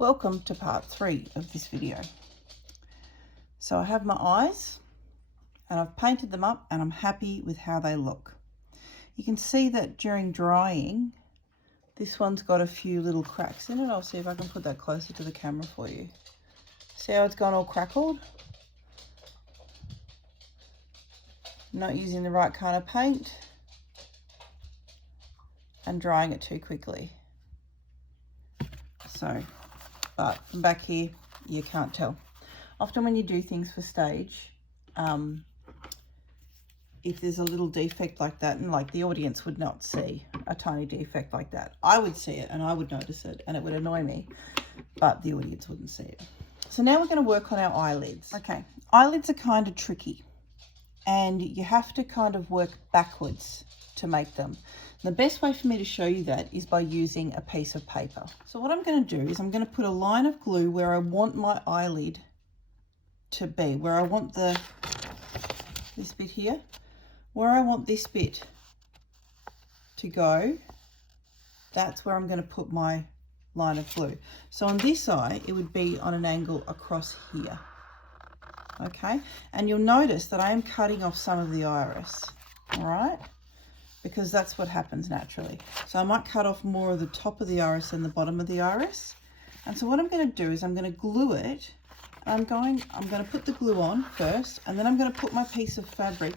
Welcome to part 3 of this video. So I have my eyes and I've painted them up and I'm happy with how they look. You can see that during drying, this one's got a few little cracks in it. I'll see if I can put that closer to the camera for you. See how it's gone all crackled? Not using the right kind of paint and drying it too quickly. So, but from back here, you can't tell. Often when you do things for stage, if there's a little defect like that, and like the audience would not see a tiny defect like that, I would see it and I would notice it and it would annoy me, but the audience wouldn't see it. So now we're going to work on our eyelids. Okay, eyelids are kind of tricky and you have to kind of work backwards to make them. The best way for me to show you that is by using a piece of paper. So what I'm going to do is I'm going to put a line of glue where I want my eyelid to be, where I want this bit here, where I want this bit to go. That's where I'm going to put my line of glue. So on this eye, it would be on an angle across here. Okay, and you'll notice that I am cutting off some of the iris, all right? Because that's what happens naturally. So I might cut off more of the top of the iris than the bottom of the iris. And so what I'm going to do is I'm going to glue it. I'm going to put the glue on first, and then I'm going to put my piece of fabric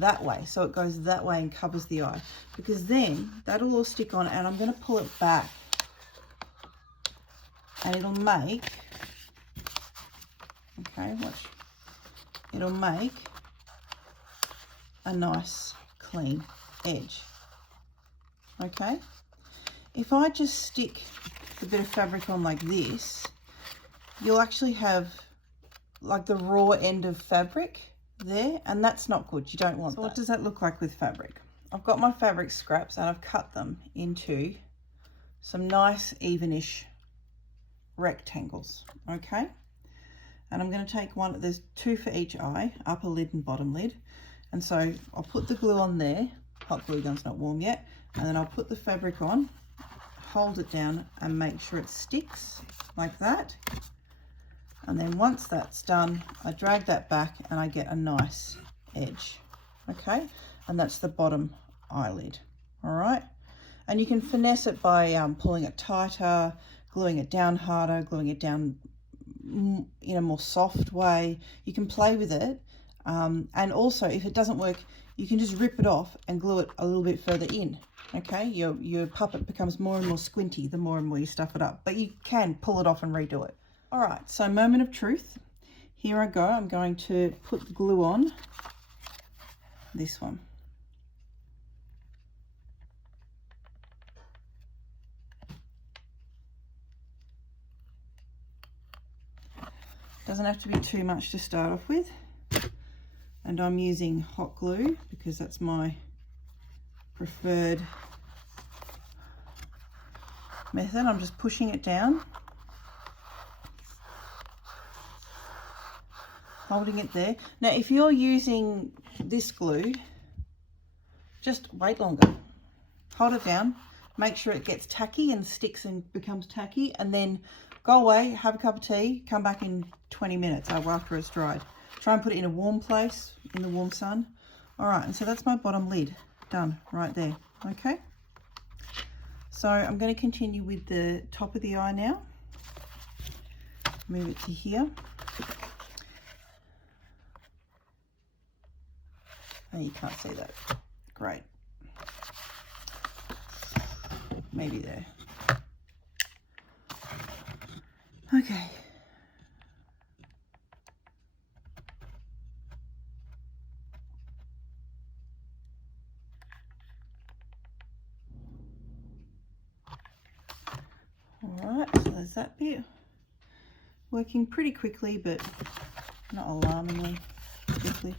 that way, so it goes that way and covers the eye, because then that'll all stick on, and I'm going to pull it back, and it'll make, okay, watch, it'll make a nice clean edge. Okay, if I just stick the bit of fabric on like this, you'll actually have like the raw end of fabric there, and that's not good. You don't want that. So what does that look like with fabric? I've got my fabric scraps and I've cut them into some nice evenish rectangles. Okay, and I'm going to take one, there's 2 for each eye, upper lid and bottom lid, and so I'll put the glue on there. Hot glue gun's not warm yet, and then I'll put the fabric on, hold it down and make sure it sticks like that, and then once that's done, I drag that back and I get a nice edge. Okay, and that's the bottom eyelid. All right, and you can finesse it by pulling it tighter, gluing it down harder, gluing it down in a more soft way. You can play with it, and also if it doesn't work, you can just rip it off and glue it a little bit further in. Okay, your puppet becomes more and more squinty the more and more you stuff it up, but you can pull it off and redo it. All right, so moment of truth. Here I go. I'm going to put the glue on this one. Doesn't have to be too much to start off with. And I'm using hot glue because that's my preferred method. I'm just pushing it down, holding it there. Now, if you're using this glue, just wait longer. Hold it down, make sure it gets tacky and sticks and becomes tacky, and then go away, have a cup of tea, come back in 20 minutes after it's dried. Try and put it in a warm place, in the warm sun. All right, and so that's my bottom lid done right there. Okay, so I'm going to continue with the top of the eye now. Move it to here. Oh, you can't see that. Great. Maybe there. Okay. Alright, so there's that bit. Working pretty quickly, but not alarmingly quickly.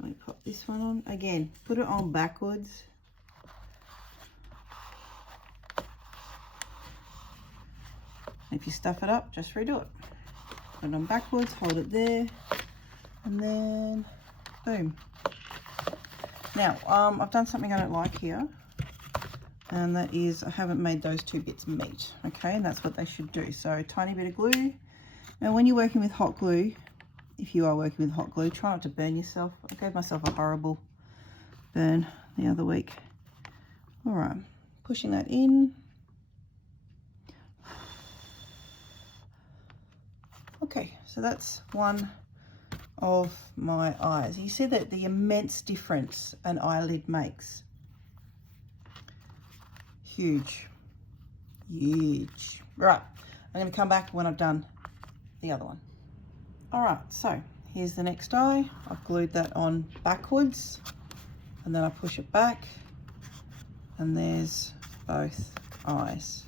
Let me pop this one on. Again, put it on backwards. If you stuff it up, just redo it. Put it on backwards, hold it there, and then boom. Now, I've done something I don't like here. And that is, I haven't made those two bits meet, okay, and that's what they should do. So tiny bit of glue. Now when you're working with hot glue, if you are working with hot glue, try not to burn yourself. I gave myself a horrible burn the other week. All right, pushing that in. Okay, so that's one of my eyes. You see that the immense difference an eyelid makes. Huge, huge. Right, I'm going to come back when I've done the other one. All right, so here's the next eye. I've glued that on backwards, and then I push it back, and there's both eyes.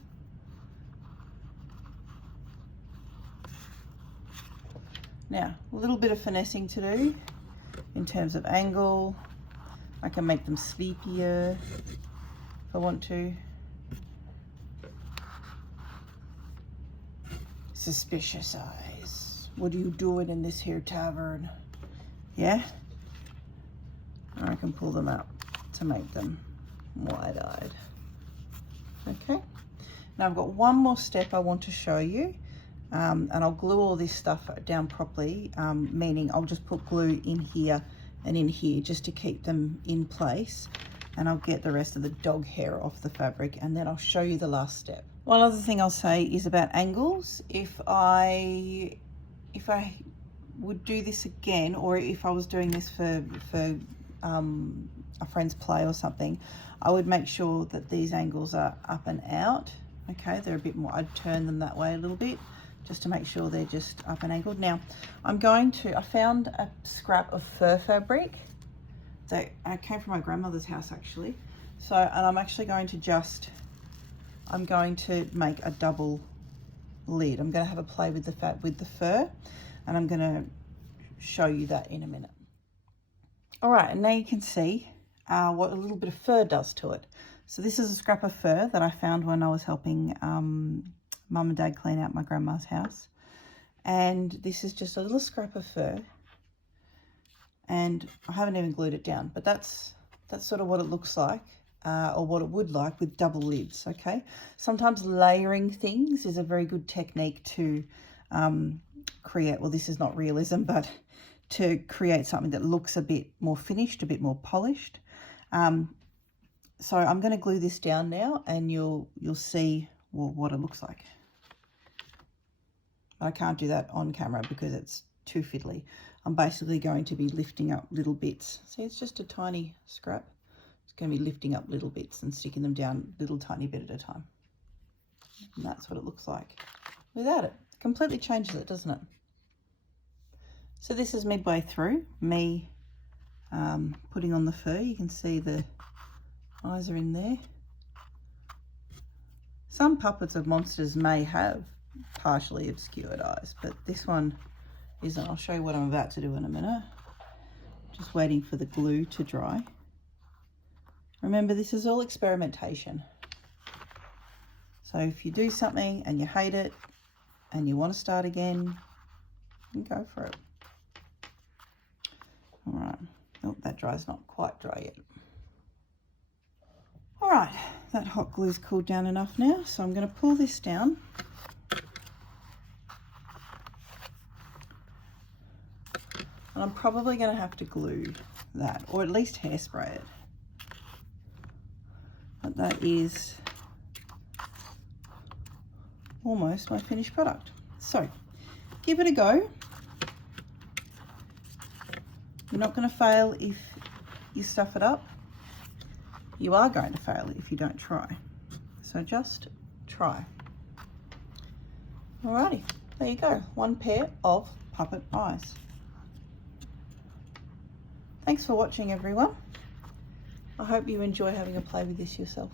Now, a little bit of finessing to do in terms of angle. I can make them sleepier if I want to. Suspicious eyes. What are you doing in this here tavern? Yeah? I can pull them out to make them wide-eyed. Okay. Now I've got one more step I want to show you. And I'll glue all this stuff down properly, meaning I'll just put glue in here and in here just to keep them in place. And I'll get the rest of the dog hair off the fabric, and then I'll show you the last step. One other thing I'll say is about angles. If I would do this again, or if I was doing this for a friend's play or something, I would make sure that these angles are up and out. Okay, they're a bit more, I'd turn them that way a little bit just to make sure they're just up and angled. Now I found a scrap of fur fabric that came from my grandmother's house actually. So, and I'm actually going to make a double lid. I'm going to have a play with the fur, and I'm going to show you that in a minute. All right, and now you can see what a little bit of fur does to it. So this is a scrap of fur that I found when I was helping Mum and Dad clean out my grandma's house. And this is just a little scrap of fur. And I haven't even glued it down, but that's sort of what it looks like, or what it would like with double lids, okay? Sometimes layering things is a very good technique to create, well, this is not realism, but to create something that looks a bit more finished, a bit more polished. So I'm going to glue this down now, and you'll see what it looks like. I can't do that on camera because it's too fiddly. I'm basically going to be lifting up little bits. See, it's just a tiny scrap. It's going to be lifting up little bits and sticking them down little tiny bit at a time. And that's what it looks like without it. Completely changes it, doesn't it? So this is midway through, me putting on the fur. You can see the eyes are in there. Some puppets of monsters may have partially obscured eyes, but this one isn't. I'll show you what I'm about to do in a minute. Just waiting for the glue to dry. Remember, this is all experimentation. So if you do something and you hate it and you want to start again, you can go for it. All right. Oh, that dry's not quite dry yet. All right, that hot glue's cooled down enough now, so I'm going to pull this down. And I'm probably going to have to glue that, or at least hairspray it. But that is almost my finished product. So give it a go. You're not going to fail if you stuff it up. You are going to fail if you don't try. So just try. Alrighty, there you go. One pair of puppet eyes. Thanks for watching, everyone. I hope you enjoy having a play with this yourself.